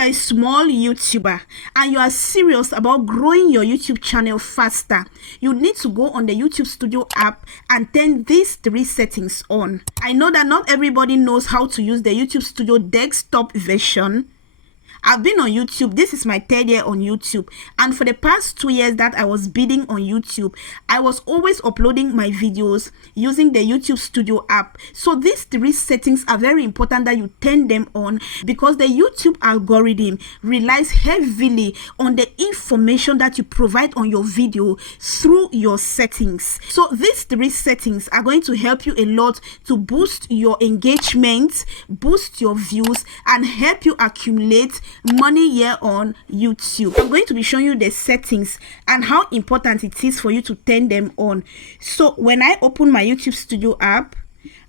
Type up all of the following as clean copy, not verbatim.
are a small YouTuber and you are serious about growing your YouTube channel faster, you need to go on the YouTubeStudio app and turn these 3 settings on. I know that not everybody knows how to use the YouTubeStudio desktop version. I've been on YouTube. This is my 3rd year on YouTube, and for the past 2 years that I was bidding on YouTube, I was always uploading my videos using the YouTubeStudio app. So these 3 settings are very important that you turn them on, because the YouTube algorithm relies heavily on the information that you provide on your video through your settings. So these 3 settings are going to help you a lot to boost your engagement, boost your views, and help you accumulate money here on YouTube. I'm going to be showing you the settings and how important it is for you to turn them on. So when I open my YouTubeStudio app,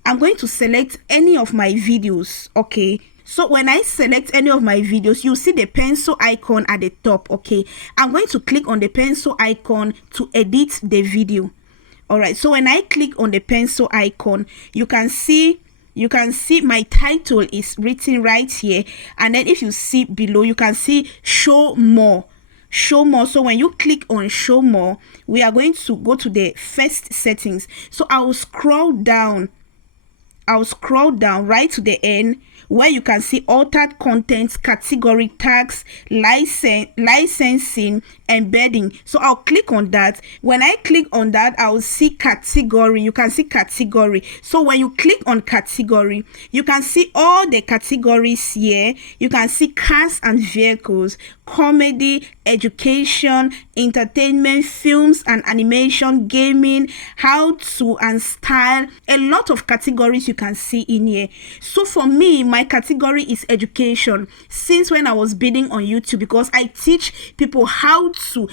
I'm going to select any of my videos. Okay, so when I select any of my videos, you see the pencil icon at the top. Okay, I'm going to click on the pencil icon to edit the video. All right, so when I click on the pencil icon, you can see my title is written right here, and then if you see below, you can see show more. So when you click on show more, we are going to go to the first settings. So I will scroll down right to the end, where you can see altered content, category, tags, licensing, embedding. So I'll click on that. When I click on that, I will see category. You can see category. So when you click on category, you can see all the categories here. You can see cars and vehicles, comedy, education, entertainment, films and animation, gaming, how to and style. A lot of categories you can see in here. So for me, my category is education, since when I was bidding on YouTube, because I teach people how to.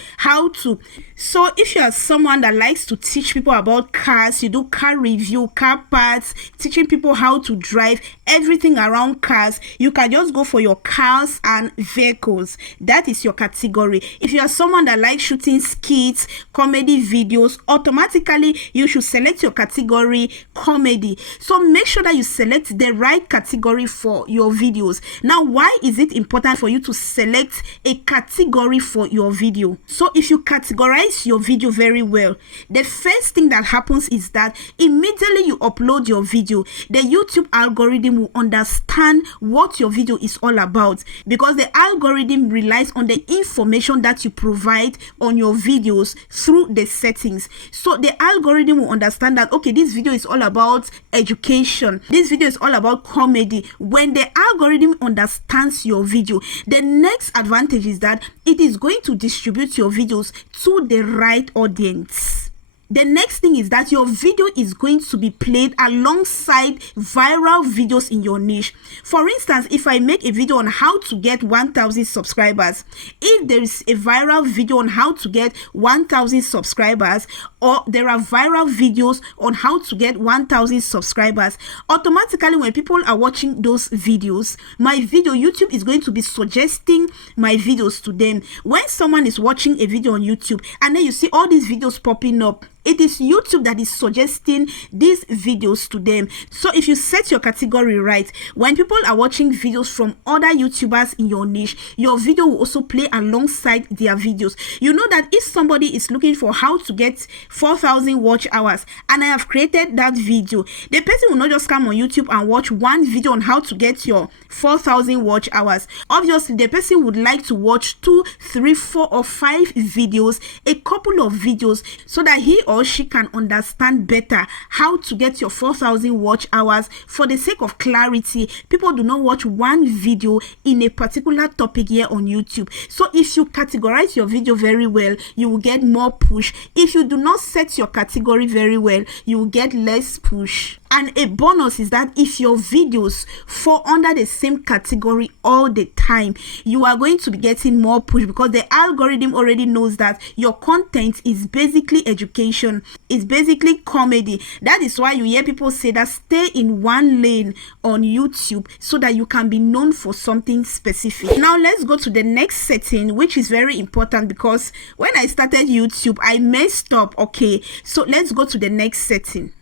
So if you are someone that likes to teach people about cars, you do car review, car parts, teaching people how to drive, everything around cars, you can just go for your cars and vehicles. That is your category. If you are someone that likes shooting skits, comedy videos, automatically you should select your category comedy. So make sure that you select the right category for your videos. Now, why is it important for you to select a category for your video? So if you categorize your video very well, the first thing that happens is that immediately you upload your video, the YouTube algorithm will understand what your video is all about, because the algorithm relies on the information that you provide on your videos through the settings. So the algorithm will understand that, okay, this video is all about education, this video is all about comedy. When the algorithm understands your video, the next advantage is that it is going to distribute your videos to the right audience. The next thing is that your video is going to be played alongside viral videos in your niche. For instance, if I make a video on how to get 1,000 subscribers, if there is a viral video on how to get 1,000 subscribers, or there are viral videos on how to get 1,000 subscribers, automatically when people are watching those videos, my video, YouTube is going to be suggesting my videos to them. When someone is watching a video on YouTube and then you see all these videos popping up, it is YouTube that is suggesting these videos to them. So if you set your category right, when people are watching videos from other YouTubers in your niche, your video will also play alongside their videos. You know that if somebody is looking for how to get 4,000 watch hours and I have created that video, the person will not just come on YouTube and watch one video on how to get your 4,000 watch hours. Obviously, the person would like to watch 2, 3, 4 or 5 videos, a couple of videos, so that he or she can understand better how to get your 4,000 watch hours. For the sake of clarity, people do not watch one video in a particular topic here on YouTube. So if you categorize your video very well, you will get more push. If you do not set your category very well, you will get less push. And a bonus is that if your videos fall under the same category all the time, you are going to be getting more push, because the algorithm already knows that your content is basically education, it's basically comedy. That is why you hear people say that stay in one lane on YouTube so that you can be known for something specific. Now let's go to the next setting, which is very important, because when I started YouTube, I messed up. Okay, so let's go to the next setting.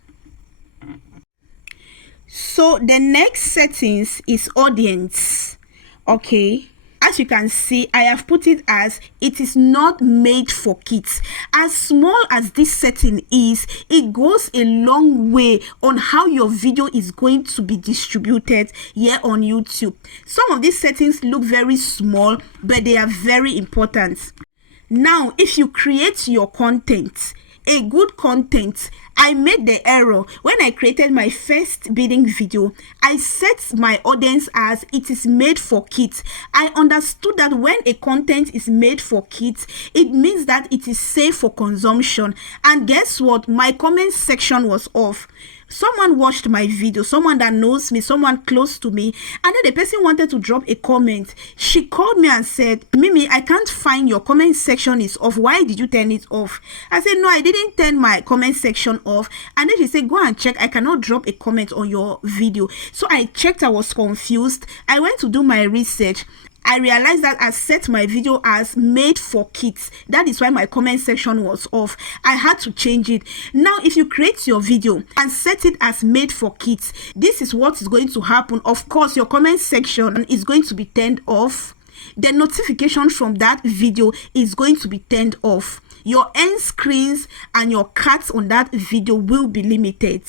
So the next settings is audience. Okay, as you can see, I have put it as it is not made for kids. As small as this setting is, it goes a long way on how your video is going to be distributed here on YouTube. Some of these settings look very small, but they are very important. Now, if you create your content, a good content, I made the error when I created my first bidding video. I set my audience as it is made for kids. I understood that when a content is made for kids, it means that it is safe for consumption. And guess what? My comment section was off. Someone watched my video, someone that knows me, someone close to me, and then the person wanted to drop a comment. She called me and said, Mimi, I can't find your comment section is off. Why did you turn it off? I said, no, I didn't turn my comment section off. And then she said, go and check. I cannot drop a comment on your video. So I checked. I was confused. I went to do my research. I realized that I set my video as made for kids. That is why my comment section was off. I had to change it. Now, if you create your video and set it as made for kids, this is what is going to happen. Of course, your comment section is going to be turned off. The notification from that video is going to be turned off. Your end screens and your cuts on that video will be limited.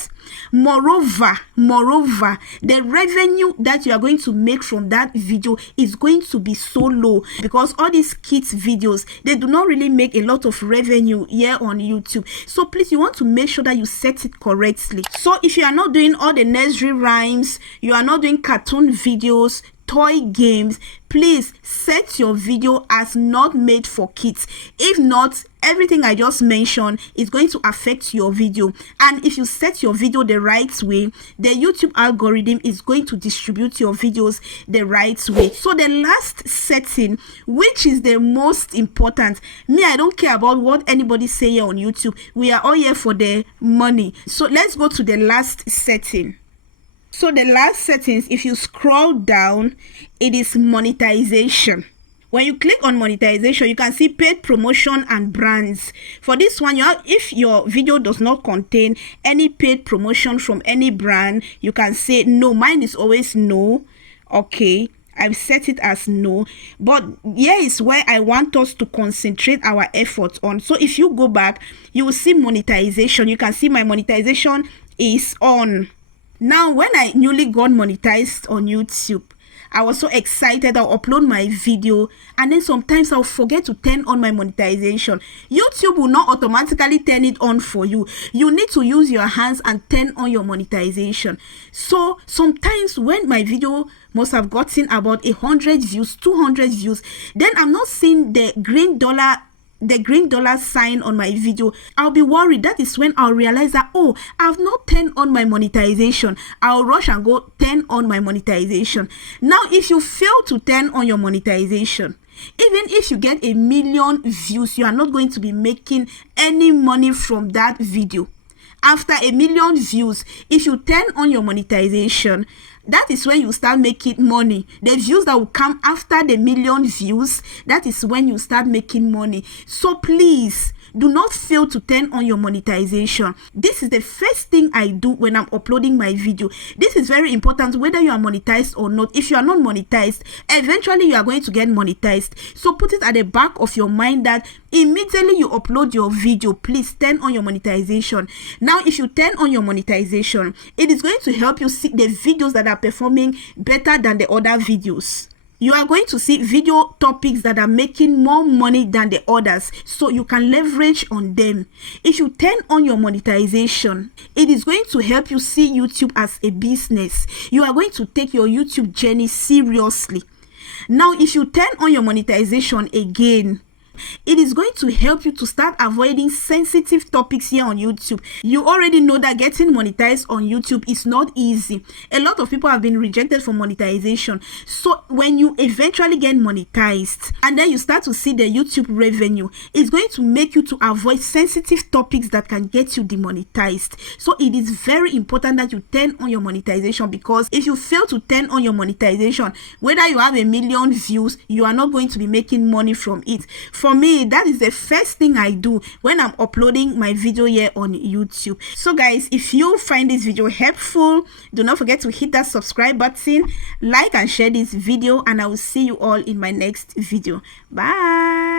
Moreover, the revenue that you are going to make from that video is going to be so low, because all these kids videos, they do not really make a lot of revenue here on YouTube. So please, you want to make sure that you set it correctly. So if you are not doing all the nursery rhymes, you are not doing cartoon videos, toy games, please set your video as not made for kids. If not, everything I just mentioned is going to affect your video. And if you set your video the right way, the YouTube algorithm is going to distribute your videos the right way. So the last setting, which is the most important, me, I don't care about what anybody say here on YouTube. We are all here for the money. So let's go to the last setting. So the last settings, if you scroll down, it is monetization. When you click on monetization, you can see paid promotion and brands. For this one, if your video does not contain any paid promotion from any brand, you can say no. Mine is always no. Okay, I've set it as no. But here is where I want us to concentrate our efforts on. So if you go back, you will see monetization. You can see my monetization is on. Now, when I newly got monetized on YouTube, I was so excited. I'll upload my video, and then sometimes I'll forget to turn on my monetization. YouTube will not automatically turn it on for you. You need to use your hands and turn on your monetization. So sometimes when my video must have gotten about 100 views, 200 views, then I'm not seeing the green dollar sign on my video, I'll be worried. That is when I'll realize that, oh, I've not turned on my monetization. I'll rush and go turn on my monetization. Now, if you fail to turn on your monetization, even if you get 1 million views, you are not going to be making any money from that video. After 1 million views, if you turn on your monetization, that is when you start making money. The views that will come after the 1 million views, that is when you start making money. So please, do not fail to turn on your monetization. This is the first thing I do when I'm uploading my video. This is very important, whether you are monetized or not. If you are not monetized, eventually you are going to get monetized. So put it at the back of your mind that immediately you upload your video, please turn on your monetization. Now, if you turn on your monetization, it is going to help you see the videos that are performing better than the other videos. You are going to see video topics that are making more money than the others, so you can leverage on them. If you turn on your monetization, it is going to help you see YouTube as a business. You are going to take your YouTube journey seriously. Now, if you turn on your monetization again, it is going to help you to start avoiding sensitive topics here on YouTube. You already know that getting monetized on YouTube is not easy. A lot of people have been rejected for monetization. So when you eventually get monetized and then you start to see the YouTube revenue, it's going to make you to avoid sensitive topics that can get you demonetized. So it is very important that you turn on your monetization, because if you fail to turn on your monetization, whether you have 1 million views, you are not going to be making money from it. For for me, that is the first thing I do when I'm uploading my video here on YouTube. So guys, if you find this video helpful, do not forget to hit that subscribe button, like and share this video, and I will see you all in my next video. Bye.